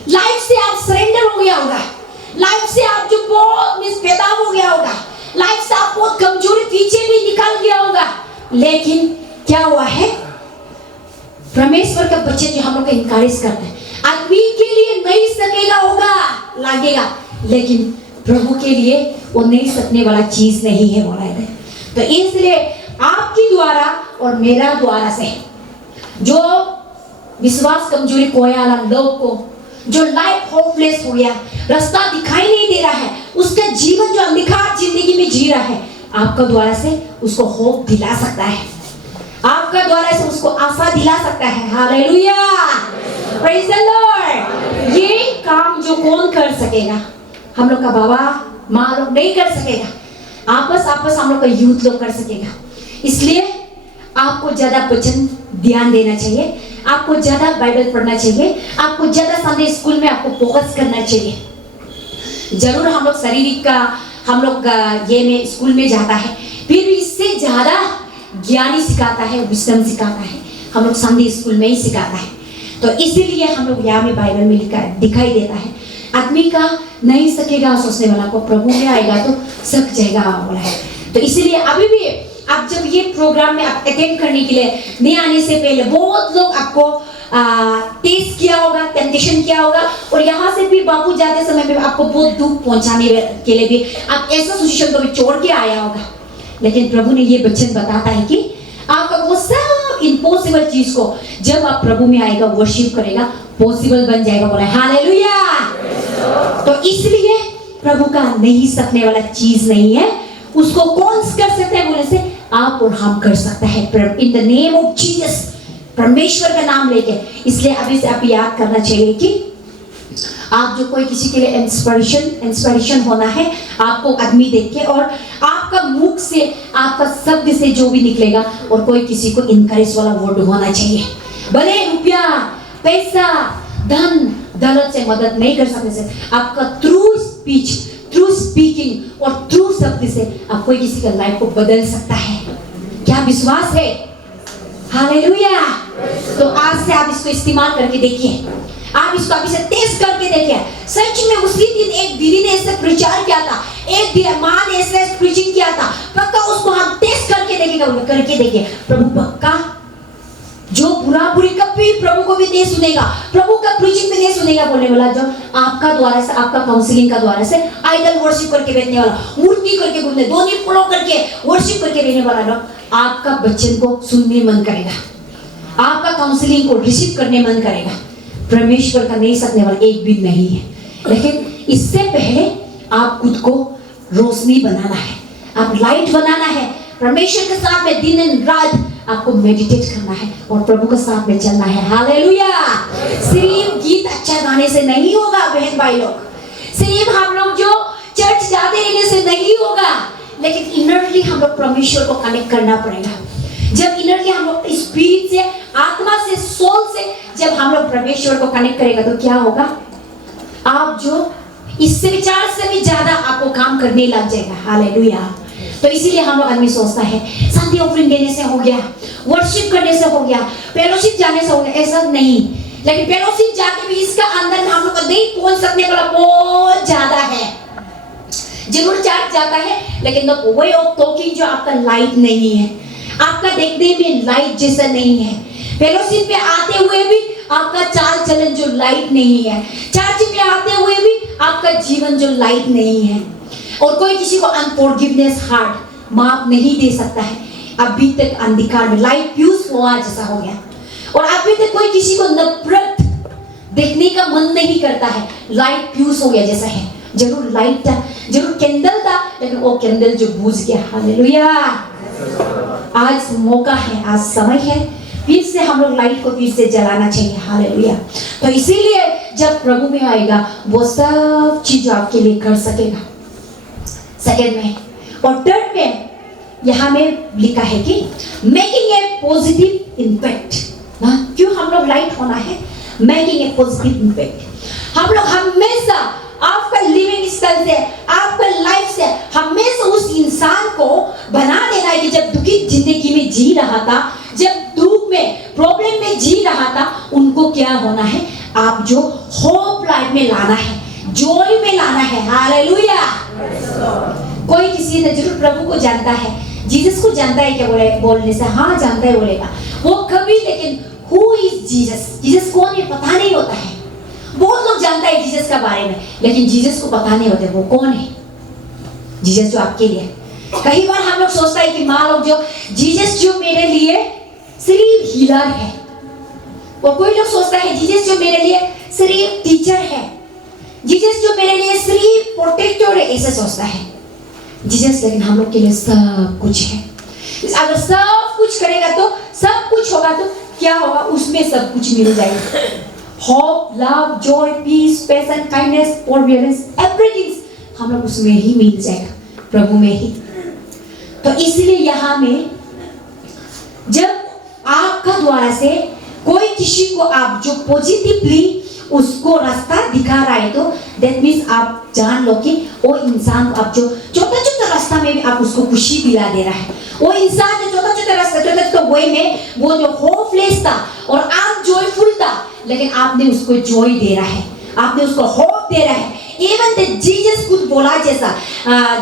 लाइफ से आप सरेंडर हो गया होगा, लाइफ से आप जो बहुत पैदा हो गया होगा, लाइफ से आप बहुत कमजोरी पीछे भी निकल गया होगा, लेकिन क्या हुआ है, परमेश्वर का बच्चे जो हम लोग को इनकरेज करते हैं, आदमी के लिए नहीं सकेगा होगा लगेगा, लेकिन प्रभु के लिए वो नहीं सकने वाला चीज नहीं है बोला है। तो इसलिए आपकी द्वारा और मेरा द्वारा से जो विश्वास कमजोरी खोने वाला लोग को, जो लाइफ होपलेस हो गया, रास्ता दिखाई नहीं दे रहा है, उसका जीवन जो अंधकार जिंदगी में जी रहा है, आपका द्वारा से उसको होप दिला सकता है, आपका द्वारा से उसको आशा दिला सकता है। Hallelujah, praise the Lord. ये काम जो कौन कर सकेगा? हम लोग का बाबा माँ लोग नहीं कर सकेगा, आपस हम लोग का यूथ लोग कर सकेगा। इसलिए आपको ज्यादा वचन ध्यान देना चाहिए, आपको ज्यादा बाइबल पढ़ना चाहिए, आपको ज्यादा संडे स्कूल में आपको फोकस करना चाहिए। जरूर हम लोग शारीरिक का हम लोग ये में स्कूल में जाता है, फिर भी इससे ज्यादा ज्ञानी सिखाता है, विजडम सिखाता है, हम लोग संडे स्कूल में ही सिखाता है। तो इसीलिए हम लोग यहाँ में बाइबल में लिखा दिखाई देता है, आदमी का नहीं सकेगा सोचने वाला को प्रभु में आएगा तो सक जाएगा बोला है। तो इसीलिए अभी भी आप जब ये प्रोग्राम में आप अटेंड करने के लिए नहीं आने से पहले बहुत लोग आपको टेस्ट किया होगा, टेम्पटेशन किया होगा, और यहाँ से भी बाबू जाते समय में आपको बहुत दुख पहुंचाने के लिए भी आप ऐसा सिचुएशन को भी छोड़ के आया होगा। लेकिन प्रभु ने ये वचन बताता है कि आपका वो सब इम्पॉसिबल चीज को जब आप प्रभु में आएगा, वर्शिप करेगा, पॉसिबल बन जाएगा बोला। हालेलुया। तो इसलिए प्रभु का नहीं सकने वाला चीज नहीं है, उसको कौन कर सकता है बोले से आप और हम कर सकता है, in the name of Jesus, परमेश्वर का नाम लेके। इसलिए अभी से आप याद करना चाहिए कि आप जो कोई किसी के लिए इंस्पिरेशन होना है, आपको आदमी देख के और आपका मुख से, आपका शब्द से जो भी निकलेगा, और कोई किसी को इनकरेज वाला वर्ड होना चाहिए। भले रुपया, पैसा, धन दौलत से मदद नहीं कर सकने से आपका थ्रू स्पीच, थ्रू स्पीकिंग और थ्रू शब्द से आप कोई किसी का लाइफ को बदल सकता है। क्या विश्वास है? हालेलुया। तो आज से आप इसको इस्तेमाल करके देखिए, आप इसको अभी से टेस्ट करके देखिए। सच में उसी दिन एक दीदी ने ऐसे प्रचार किया था, एक दिन माँ ने ऐसे प्रीचिंग किया था, पक्का उसको हम टेस्ट करके देखेंगे, करके देखिए प्रभु पक्का जो बुरी कभी प्रभु को भी नहीं सुनेगा, प्रभु का प्रीचिंग भी नहीं सुनेगा बोलने वाला, जो आपका द्वारा से, आपका काउंसलिंग का द्वारा से आइडल वर्शिप करके बैठने वाला, मूर्ति करके घूमने, दोनों फॉलो करके वर्शिप करके रहने वाला लोग, आपका वचन को सुनने मन करेगा, आपका काउंसलिंग को रिसीव करने मन करेगा। परमेश्वर का नहीं सकने वाला एक भी नहीं है। लेकिन इससे पहले आप खुद को रोशनी बनाना है, आप लाइट बनाना है, परमेश्वर के साथ में दिन एंड रात आपको मेडिटेट करना है और प्रभु के साथ में चलना है। हालेलुया। सिर्फ गीत अच्छा गाने से नहीं होगा बहन भाई लोग, सिर्फ हम लोग जो चर्च जाते रहने से नहीं होगा, लेकिन इनरली हम लोग परमेश्वर को कनेक्ट करना पड़ेगा। जब इनरली हम लोग स्पिरिट से, आत्मा से, सोल से जब हम लोग परमेश्वर को कनेक्ट करेगा तो क्या होगा? आप जो इससे विचार से भी ज्यादा आपको काम करने लग जाएगा। हालेलुया। तो इसीलिए हम लोग आदमी सोचता है संडे ऑफरिंग देने से हो गया, वर्शिप करने से हो गया, फेलोशिप जाने से हो गया, ऐसा नहीं। लेकिन फेलोशिप जाके भी इसका अंदर में हम लोग को नहीं पहुंच सकने वाला बहुत ज्यादा है। जरूर चर्च जाता है, लेकिन वे ऑफ टॉकिंग जो आपका लाइट नहीं है, आपका देखने में लाइट जैसा नहीं है, फेलोशिप में आते हुए भी आपका चाल चलन जो लाइट नहीं है, चर्च में आते हुए भी आपका जीवन जो लाइट नहीं है, और कोई किसी को अनफॉरगिवनेस हार्ट माफ नहीं दे सकता है, अभी तक अंधकार में लाइट फ्यूज हुआ जैसा हो गया, और अभी तक कोई किसी को नफरत देखने का मन नहीं करता है, लाइट फ्यूज हो गया जैसा है। जरूर लाइट था, जरूर कैंडल था, लेकिन वो कैंडल जो बुझ गया। हालेलुया। आज मौका है, आज समय है, फिर से हम लोग लाइट को फिर से जलाना चाहिए। हालेलुया। तो इसीलिए जब प्रभु में आएगा वो सब चीज आपके लिए कर सकेगा। सेकंड में और थर्ड में यहाँ में लिखा है कि मेकिंग ए पॉजिटिव इम्पैक्ट। क्यों हम लोग लाइट होना है? Making a positive impact. हम लोग हमेशा आपका लिविंग स्टाइल से, आपका लाइफ से हमेशा उस इंसान को बना देना है कि जब दुखी जिंदगी में जी रहा था, जब दुख में, प्रॉब्लम में जी रहा था, उनको क्या होना है? आप जो होप लाइफ में लाना है, जॉय में लाना है। हालेलुया। कोई किसी ने जरूर प्रभु को जानता है, जीसस को जानता है क्या? बोलने से हाँ जानता है बोलेगा वो कभी, लेकिन हु इज जीसस, जीसस कौन है पता नहीं होता है। जानता है जीसस के बारे में, लेकिन जीसस को पता नहीं होते वो कौन है। जीसस जो आपके लिए, कई बार हम लोग सोचता है कि माँ लोग जो जीसस जो मेरे लिए सिर्फ हीलर है, और कोई लोग सोचता है जीसस जो मेरे लिए सिर्फ टीचर है, जीसस जो मेरे लिए सिर्फ प्रोटेक्टर है, ऐसे सोचता है जीसस। लेकिन हम लोग के लिए सब कुछ है। अगर सब कुछ करेगा तो सब कुछ होगा, तो क्या होगा, उसमें सब कुछ मिल जाएगा। Hope, love, joy, peace, passion, kindness, forbearance, everything हम लोग उसमें ही मिल जाएगा, प्रभु में ही। तो इसलिए यहाँ में जब आपका द्वारा से कोई किसी को आप जो पॉजिटिवली उसको रास्ता दिखा रहा है, तो दैट मीन्स आप जान लो कि वो इंसान आप जो छोटा छोटा रास्ता में भी आप उसको खुशी दिला दे रहा है। वो इंसान जो छोटा छोटा रास्ता, छोटा छोटा वे में वो जो होपलेस था और आप जॉयफुल था, लेकिन आपने उसको जॉय दे रहा है, आपने उसको होप दे रहा है। इवन द जीसस खुद बोला, जैसा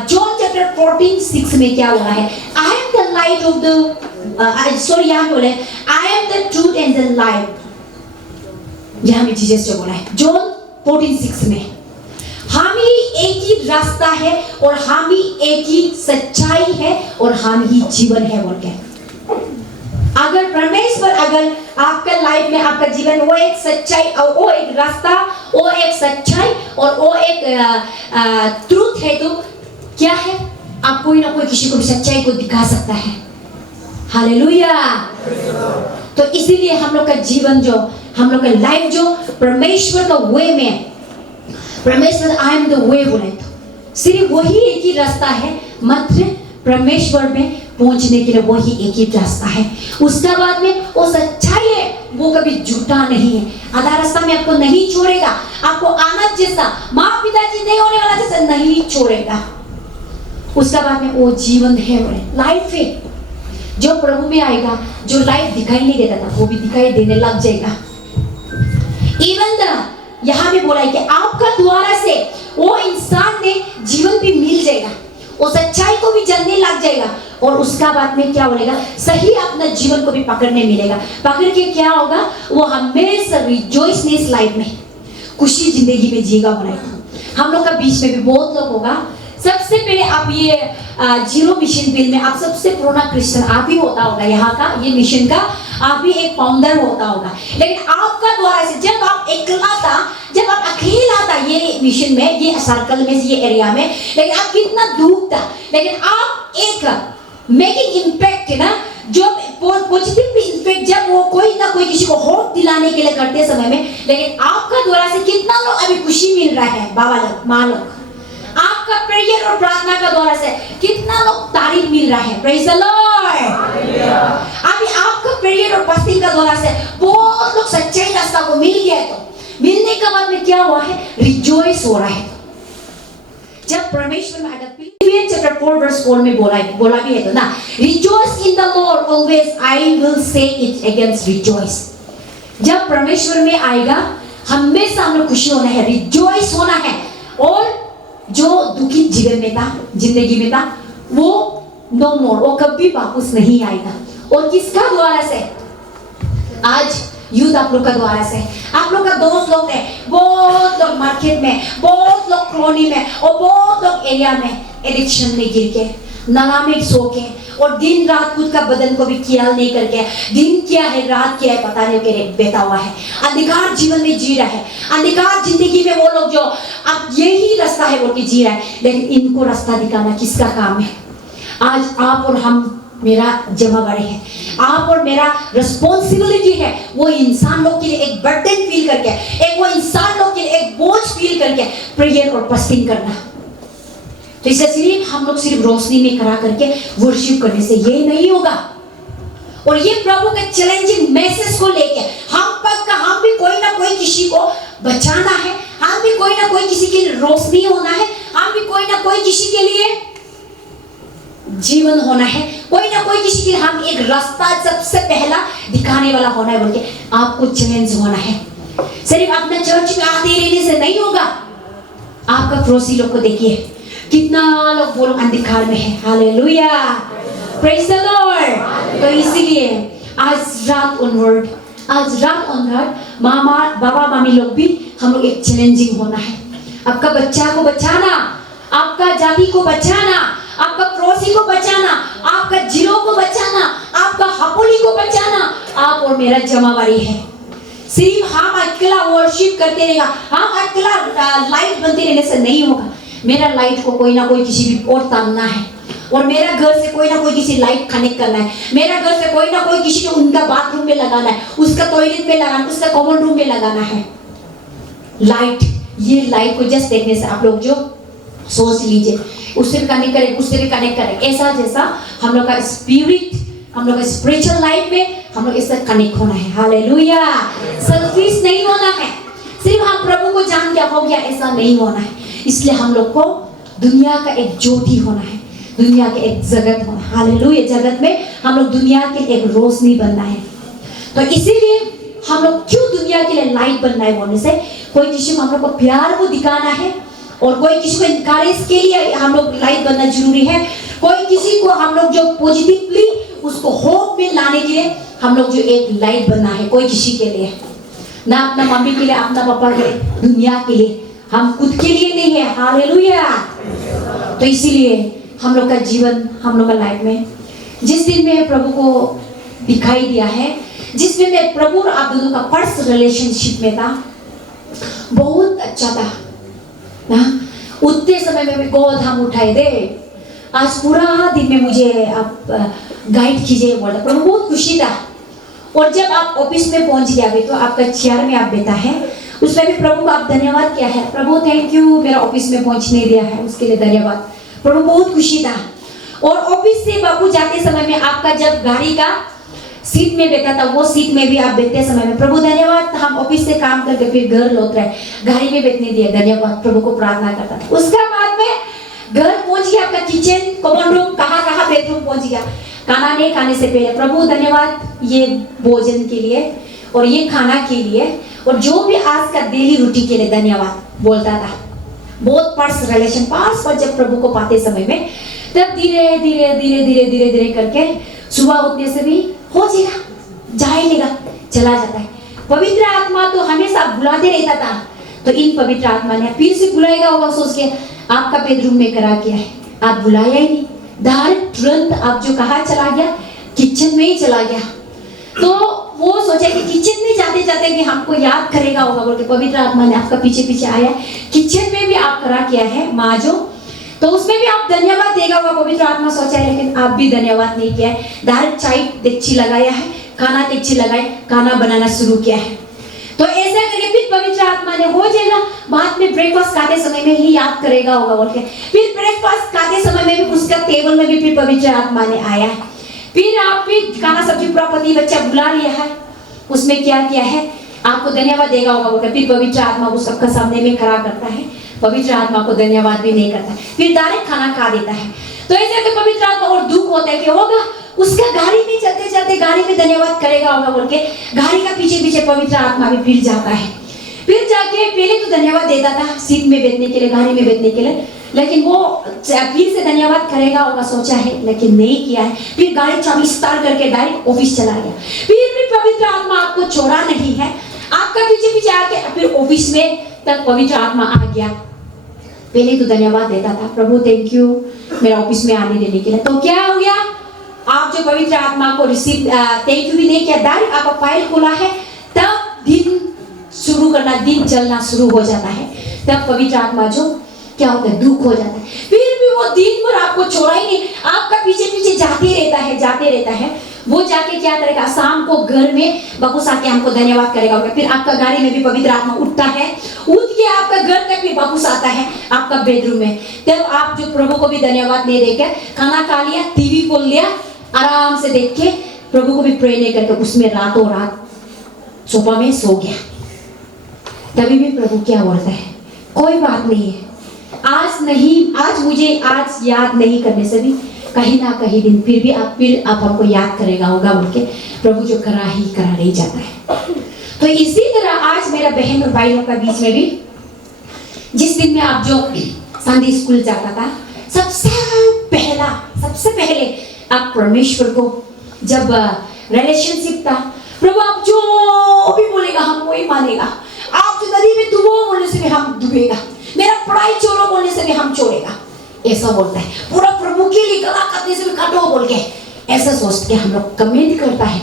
जॉन चैप्टर 14:6 में क्या बोला है, I am the light of the sorry यहाँ बोले I am the truth and the light. यहाँ में जीसस जो बोला है जॉन 14:6 में, हम ही एक ही रास्ता है और हम ही एक ही सच्चाई है और हम ही जीवन है बोल के। अगर परमेश्वर अगर आपका लाइफ में आपका जीवन वो एक सच्चाई और वो एक रास्ता, वो एक सच्चाई और वो एक ट्रूथ है, तो क्या है, आप कोई ना कोई किसी को भी सच्चाई को दिखा सकता है। हालेलुया। तो इसीलिए हम लोग का जीवन जो, हम लोग का लाइफ जो परमेश्वर का वे में, परमेश्वर आई एम द वे बोले तो सिर्फ वही एक ही रास्ता है, मात्र परमेश्वर में पहुंचने के लिए वही एक ही रास्ता है। उसका बाद में वो सच्चाई है, वो कभी झूठा नहीं है, आधा रास्ता में आपको नहीं छोड़ेगा, आपको आनंद जैसा माँ पिताजी नहीं होने वाला जैसा नहीं छोड़ेगा। उसका बाद में वो जीवन है, बोले लाइफ है, जो प्रभु में आएगा, जो लाइफ दिखाई नहीं देता था वो भी दिखाई देने लग जाएगा। इवन यहाँ भी बोला है कि आपका द्वारा से वो इंसान ने जीवन भी मिल जाएगा, वो सच्चाई को भी जानने लग जाएगा, और उसका बाद में क्या बोलेगा, सही अपना जीवन को भी पकड़ने मिलेगा। पकड़ के क्या होगा, वो हमेशा रिजॉइसनेस लाइफ में, खुशी जिंदगी में जिएगा। बोला हम लोग का बीच में भी बहुत लोग होगा। सबसे पहले आप ये जीरो मिशन बिल में आप सबसे पुराना क्रिश्चियन आप ही होता होगा, यहाँ का ये मिशन का आप ही एक फाउंडर होता होगा। लेकिन आपका द्वारा से जब आप अकेला था, जब आप अकेला था ये मिशन में, ये सर्कल में, ये एरिया में, लेकिन आप कितना दुख था, लेकिन आप एक मेकिंग इम्पैक्ट है ना, जो पॉजिटिव इम्पैक्ट जब वो कोई ना कोई किसी को होप दिलाने के लिए करते समय में, लेकिन आपका द्वारा से कितना लोग अभी खुशी मिल रहा है, बाबा लोग, माँ लोग, आपका प्रेयर और प्रार्थना का द्वारा से कितना लोग तारीफ मिल रहा है। Praise the Lord. अभी आपका प्रेयर और फास्टिंग का द्वारा से बहुत लोग सच्चाई रास्ता को मिल गया, तो मिलने के बाद में क्या हुआ है, रिजॉइस हो रहा है। जब परमेश्वर में अगर फिलिपियंस चैप्टर 4:4 में बोला भी है तो ना, rejoice in the Lord always, I will say it against rejoice. जब परमेश्वर में आएगा हमेशा हम लोग खुशी होना है, रिजॉइस होना है, और जो दुखी जीवन में था, जिंदगी में था, वो नो मोर, वो कभी वापस नहीं आएगा। और किसका द्वारा से, आज यूथ आप लोग का द्वारा से, आप लोग का दोस्त लोग है, बहुत लोग मार्केट में, बहुत लोग कॉलोनी में, और बहुत लोग एरिया में एडिक्शन में गिर के, नाला में सो के, और दिन रात खुद का बदन को भी ख्याल नहीं करके, दिन क्या है रात क्या है पता नहीं के बैठा हुआ है, अंधकार जीवन में जी रहा है, अंधकार जिंदगी में वो लोग जो अब यही रास्ता है बोल के जी रहा है। लेकिन इनको रास्ता दिखाना किसका काम है? आज आप और हम, मेरा जमा बड़े हैं, आप और मेरा रिस्पॉन्सिबिलिटी है वो इंसान लोग के लिए एक बर्डन फील करके, एक वो इंसान लोग के लिए एक बोझ फील करके प्रेयर और फास्टिंग करना। तो इसे सिर्फ हम लोग सिर्फ रोशनी में खड़ा करके वर्शिप करने से ये नहीं होगा। और ये प्रभु के चैलेंजिंग मैसेज को लेके हम भी कोई ना कोई किसी को बचाना है, हम भी कोई ना कोई किसी की रोशनी होना है, हम भी कोई ना कोई किसी के लिए जीवन होना है, कोई ना कोई किसी के लिए हम एक रास्ता सबसे पहला दिखाने वाला होना है बोल के आपको चैलेंज होना है। सिर्फ अपने चर्च में आते रहने से नहीं होगा। आपका पड़ोसी लोग को देखिए, कितना लोग वो लोग अंधकार में है। Hallelujah, praise the Lord. तो इसीलिए आज रात ऑनवर्ड मामा बाबा मामी लोग भी हम लोग एक चैलेंजिंग होना है। आपका बच्चा को बचाना, आपका जाति को बचाना, आपका पड़ोसी को बचाना, आपका जिलो को बचाना, आपका हपोली को बचाना आप और मेरा जिम्मेवारी है। सिर्फ हम अकेला वर्शिप करते रहेगा, हम अकेला लाइट बनते रहने से नहीं होगा। मेरा लाइट को कोई ना कोई किसी भी और तानना है, और मेरा घर से कोई ना कोई किसी लाइट कनेक्ट करना है। मेरा घर से कोई ना कोई किसी को उनका बाथरूम में लगाना है, उसका टॉयलेट में लगाना, उसका कॉमन रूम में लगाना है लाइट। ये लाइट को जस्ट देखने से आप लोग जो सोच लीजिए, उससे भी कनेक्ट करें, उससे भी कनेक्ट करें। ऐसा जैसा हम लोग का स्पिरिट, हम लोग का स्पिरिचुअल लाइफ में हम लोग इससे कनेक्ट होना है। हालेलुया। सेल्फिश नहीं होना है, सिर्फ हम प्रभु को जान क्या हो गया ऐसा नहीं होना है। इसलिए हम लोग को दुनिया का एक ज्योति होना है, दुनिया के एक जगत होना है। हालेलुया। जगत में हम लोग दुनिया के एक रोशनी बनना है। तो इसीलिए हम लोग क्यों दुनिया के लिए लाइट बनना है बोलने से, कोई किसी को हम लोग को प्यार को दिखाना है, और कोई किसी को इनकरेज के लिए हम लोग लाइट बनना जरूरी है। कोई किसी को हम लोग जो पॉजिटिवली उसको होप में लाने के लिए हम लोग जो एक लाइट बनना है, कोई किसी के लिए ना, अपना मम्मी के लिए, अपना पापा के लिए, दुनिया के लिए, हम खुद के लिए नहीं है। हालेलुया। तो इसीलिए हम लोग का जीवन, हम लोग का लाइफ में जिस दिन में प्रभु को दिखाई दिया है, जिसमें मैं प्रभु और आप दोनों का फर्स्ट रिलेशनशिप में था, बहुत अच्छा था ना। उतने समय में मैं गोद हम उठाए दे, आज पूरा दिन में मुझे आप गाइड कीजिए बोला, प्रभु बहुत खुशी था। और जब आप ऑफिस में पहुंच गया भी, तो आपका चेयर में आप बैठा है, उसमें भी प्रभु को आप धन्यवाद किया है, प्रभु थैंक यू मेरा ऑफिस में पहुंचने दिया है, उसके लिए धन्यवाद। प्रभु बहुत खुशी था। और ऑफिस से बाबू जाते समय में आपका जब गाड़ी का सीट में बैठा था, वो सीट में भी आप बैठते समय में प्रभु धन्यवाद, हम ऑफिस से काम करके फिर घर लौट रहे, गाड़ी में बैठने दिया, धन्यवाद। प्रभु को प्रार्थना करता था। उसका बाद में घर पहुंच गया, आपका किचन, कॉमन रूम, कहाँ बेडरूम पहुंच गया, खाना नहीं खाने से पहले प्रभु धन्यवाद ये भोजन के लिए और ये खाना के लिए, और जो भी आज का डेली रूटीन के लिए धन्यवाद बोलता था। बहुत पर्स रिलेशन पास पर जब प्रभु को पाते समय में, तब धीरे धीरे धीरे धीरे धीरे धीरे करके सुबह उठने से भी हो जाएगा, जाएगा, चला जाता है। पवित्र आत्मा तो हमेशा बुलाते रहता था, तो इन पवित्र आत्मा ने फिर से बुलाएगा होगा सोच के आपका बेडरूम में करा किया है, आप बुलाया ही नहीं, डायरेक्ट तुरंत आप जो कहा चला गया, किचन में ही चला गया। तो वो सोचा कि किचन में जाते जाते भी हमको याद करेगा होगा बोल के पवित्र आत्मा ने आपका पीछे पीछे आया, किचन में भी आप करा किया है माँ जो, तो उसमें भी आप धन्यवाद देगा होगा पवित्र आत्मा सोचा है, लेकिन आप भी धन्यवाद नहीं किया है। डायरेक्ट चाय डेगची लगाया है, खाना डेगची लगाए, खाना बनाना शुरू किया है। तो ऐसा करके फिर पवित्र आत्मा ने हो जाएगा, बाद में ब्रेकफास्ट खाते समय में ही याद करेगा होगा बोल के, फिर ब्रेकफास्ट खाते समय में भी उसका टेबल में भी फिर पवित्र आत्मा ने आया है। फिर आप भी खाना सब्जी पूरा पति बच्चा बुला लिया है, उसमें क्या किया है, आपको धन्यवाद देगा होगा बोलकर फिर पवित्र आत्मा वो सबका सामने में खड़ा करता है, पवित्र आत्मा को धन्यवाद भी नहीं करता, फिर डायरेक्ट खाना खा देता है। तो ऐसे कि पवित्र आत्मा और दुख होता है कि होगा उसका गाड़ी में चलते चलते गाड़ी में धन्यवाद करेगा होगा बोल के गाड़ी का पीछे पीछे पवित्र आत्मा भी फिर जाता है। फिर जाके पहले तो धन्यवाद देता था सीट में बैठने के लिए, गाड़ी में बैठने के लिए, लेकिन वो फिर से धन्यवाद करेगा होगा सोचा है, लेकिन नहीं किया है। फिर गाड़ी चाबी स्टार्ट करके डायरेक्ट ऑफिस चला गया। फिर भी पवित्र आत्मा आपको छोड़ा नहीं है, आपका पीछे पीछे आके फिर ऑफिस में तक पवित्र आत्मा आ गया। पहले तो धन्यवाद देता था, प्रभु थैंक यू मेरा ऑफिस में आने देने के लिए। तो क्या हो गया, आप जो पवित्र आत्मा को रिसीव थैंक यू भी नहीं किया, डायरेक्ट आपका फाइल खोला है, तब दिन शुरू करना, दिन चलना शुरू हो जाता है। तब पवित्र आत्मा जो क्या होता है, दुख हो जाता है। फिर भी वो दिन भर आपको छोड़ा ही नहीं, आपका पीछे पीछे जाते रहता है। वो जाके क्या करेगा, शाम को घर में वापस आके हमको धन्यवाद करेगा। फिर आपका गाड़ी में भी पवित्र आत्मा उठता है, उठ के आपका घर तक भी वापस आता है, आपका बेडरूम में। तब आप जो प्रभु को भी धन्यवाद नहीं देकर खाना खा लिया, टीवी खोल लिया, आराम से देख के प्रभु को भी प्रे नहीं करके उसमें रातों रात सोफा में सो गया। तभी भी प्रभु क्या बोलता है, कोई बात नहीं है, आज मुझे आज याद नहीं करने से भी कहीं ना कहीं दिन फिर आप हमको याद करेगा होगा बोल के प्रभु जो करा नहीं जाता है। तो इसी तरह आज मेरा बहन और भाइयों का बीच में भी जिस दिन में आप जो संडे स्कूल जाता था, सबसे पहले आप परमेश्वर को जब रिलेशनशिप था, प्रभु आप जो भी बोलेगा हम वही मानेगा, आप जो नदी में डूबो बोलने से भी हम डूबेगा, मेरा पढ़ाई छोड़ो बोलने से भी हम छोड़ेगा, ऐसा बोलता है। पूरा प्रभु के लिए गला काटने से भी काटो बोल के ऐसा सोच के हम लोग कमेंट करता है।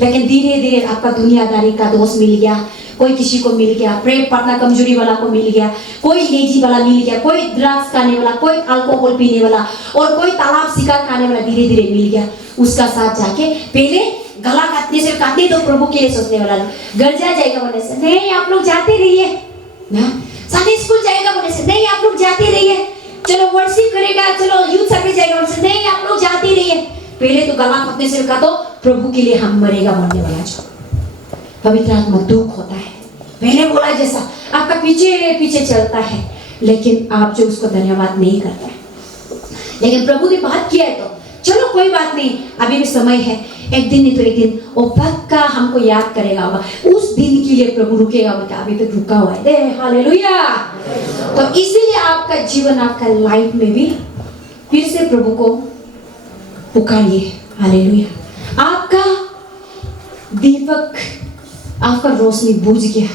लेकिन धीरे धीरे आपका दुनियादारी का दोस्त मिल गया, कोई किसी को मिल गया, प्रेम पार्टनर कमजोरी वाला को मिल गया, कोई लेजी वाला मिल गया, कोई ड्रग्स खाने वाला, कोई अल्कोहल पीने वाला, और कोई तालाब शिकार खाने वाला धीरे धीरे मिल गया। उसका साथ जाके पहले गला काटने से काटने तो प्रभु के लिए सोचने वाला घर जा जाएगा बोलने से नहीं आप लोग जाते रहिए ना, संडे स्कूल जाएगा बोलने से नहीं आप लोग जाते रहिए, चलो वर्शिप करेगा, चलो यूथ सर्विस जाएगा बोलने से नहीं आप लोग जाते रहिए। पहले तो गला काटने से कहा तो प्रभु के लिए हम मरेगा बोलने वाला जो पवित्र आत्मा दुख होता है। पहले बोला जैसा आपका पीछे पीछे चलता है, लेकिन आप जो उसको धन्यवाद नहीं करते हैं। लेकिन प्रभु ने बात किया है तो चलो कोई बात नहीं, अभी भी समय है, एक दिन नहीं तो एक दिन वो पक्का हमको याद करेगा होगा, उस दिन के लिए प्रभु रुकेगा बोलता अभी तक रुका हुआ है। हालेलुया। तो इसीलिए आपका जीवन आपका लाइफ में भी फिर से प्रभु को पुकारिए। हालेलुया। आपका दीपक आपका रोशनी बुझ गया,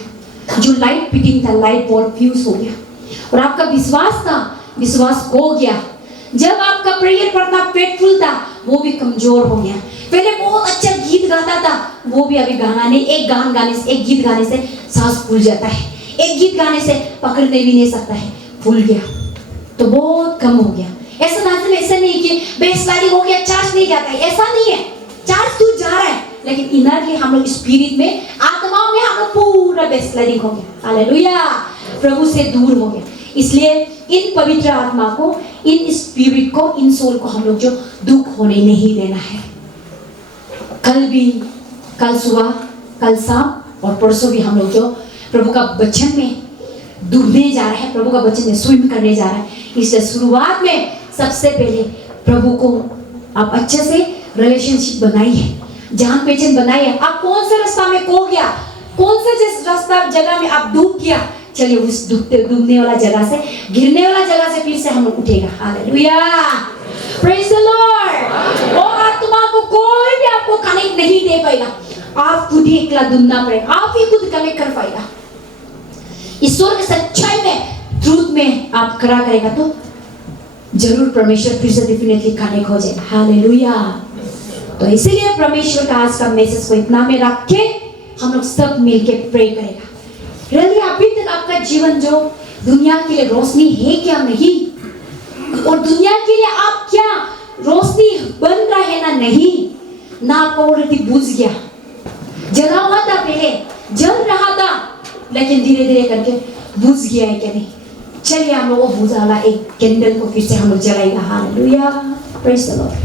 जो लाइट फिटिंग था लाइट बल्ब फ्यूज हो गया, और आपका विश्वास था विश्वास खो गया। जब आपका प्रेयर पढ़ना पेटफुल था वो भी कमजोर हो गया। पहले बहुत अच्छा गीत गाता था वो भी अभी गाना नहीं, एक गान गाने से एक गीत गाने से सांस फूल जाता है, एक गीत गाने से पकड़ने भी नहीं सकता है, फूल गया तो बहुत कम हो गया। ऐसा ना ऐसा नहीं कि बेसलारी हो गया चार्ज नहीं जाता है, ऐसा नहीं है, चार्ज तो जा रहा है, लेकिन इनरली हम लोग स्पिरिट में आत्मा में हम लोग पूरा बेसलारी हो गया। हालेलुया। प्रभु से दूर हो गया। इसलिए इन पवित्र आत्मा को, इन स्पिरिट को, इन सोल को हम लोग जो दुख होने नहीं देना है। कल सुबह, कल शाम और परसों भी हम लोग जो प्रभु का वचन में डूबने जा रहे हैं, प्रभु का वचन में स्विम करने जा रहे हैं। इसलिए शुरुआत में सबसे पहले प्रभु को आप अच्छे से रिलेशनशिप बनाइए, जान पहचान बनाइए। आप कौन सा रास्ता में खो गया, कौन सा जिस रास्ता जगह में आप डूब गया, चलिए उस डूबने वाला जगह से, गिरने वाला जगह से फिर से हम लोग उठेगा। हालेलुया। Praise the Lord. और आत्मा को कोई भी आपको कनेक्ट नहीं दे पाएगा, आप खुद ही अकेला ढूंढना पड़ेगा, आप ही खुद कनेक्ट कर पाएगा। ईश्वर की सच्चाई में, ट्रूथ में आप खड़ा करेगा तो जरूर परमेश्वर फिर से डेफिनेटली कनेक्ट हो जाएगा। हालेलुया। तो इसीलिए परमेश्वर का आज का मैसेज को इतना में रख के हम लोग सब मिलके प्रे करेगा। यदि अभी तक आपका जीवन जो दुनिया के लिए रोशनी है क्या नहीं, और दुनिया के लिए आप क्या रोशनी बन रहा है ना नहीं, ना आपको ऑलरेडी बुझ गया, जला हुआ था पहले, जल रहा था, लेकिन धीरे धीरे करके बुझ गया है क्या नहीं, चलिए हम लोग वो बुझा वाला एक कैंडल को फिर से हम लोग जलाएगा। हालेलुया। Praise the Lord.